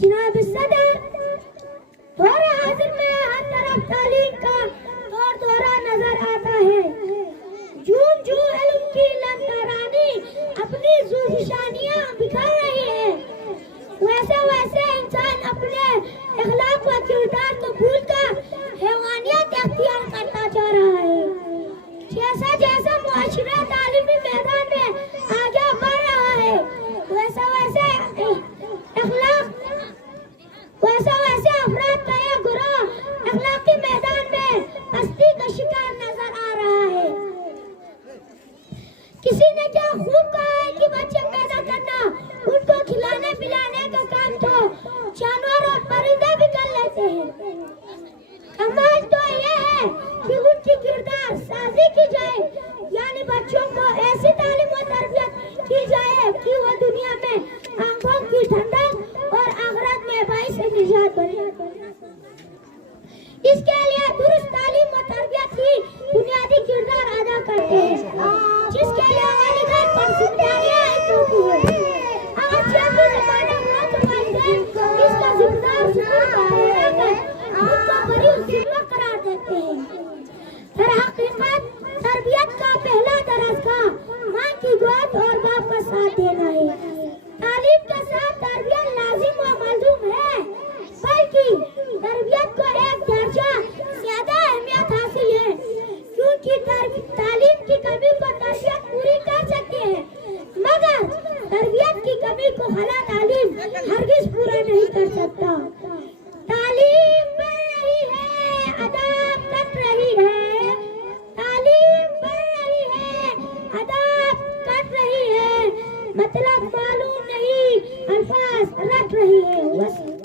جناب صدر، دور حاضر میں ہر طرف تعلیم کا دورہ نظر آتا ہے۔ جون جو علم کی لنگرانی اپنی ذوفشانیاں بکھر رہی ہے، ویسے ویسے انسان اپنے اخلاق و کردار کو بھول کر حیوانیت اختیار کرتا جا رہا ہے۔ جیسا جیسا معاشرہ تعلیمی میدان میں آگے بڑھ رہا ہے، ویسا ویسے افراد کا یہ گروہ اخلاقی میدان میں پستی کا شکار نظر آ رہا ہے۔ کسی نے کیا خوب کہا ہے کہ بچے پیدا کرنا ان کو کھلانے پلانے کا کام تو جانور اور پرندے بھی کر لیتے ہیں۔ کمال تو یہ ہے کہ ان کی کردار سازی کی جائے، یعنی بچوں کو ایسی تعلیم و تربیت کی جائے کہ وہ دنیا میں آنکھوں کی ٹھنڈک اور آخرت میں باعث نجات بنے۔ اس کے لیے درست تعلیم و تربیت کی بنیادی کردار ادا کرتے ہیں، جس کے لیے والدین پر ذمہ داریاں عائد ہوتی ہیں۔ اگر شادی زمانہ ہوا تو والدین اس کا ذمہ دار ٹھہرا کر ان کو بری ذمہ قرار دیتے ہیں۔ در حقیقت تربیت کا پہلا درجہ ماں کی گود اور باپ کا ساتھ دینا ہے۔ تعلیم کے ساتھ تربیت لازم و ملزوم ہے، بلکہ تربیت کو ایک درجہ زیادہ اہمیت حاصل ہے، کیونکہ تعلیم کی کمی کو تربیت پوری کر سکتی ہے، مگر تربیت کی کمی کو خلا تعلیم ہرگز پورا نہیں کر سکتا۔ تعلیم بڑھ رہی ہے، ادب کٹ رہی ہے، تعلیم بڑھ رہی ہے، ادب کٹ رہی ہے، مطلب معلوم نہیں، الفاظ رٹ رہی ہے۔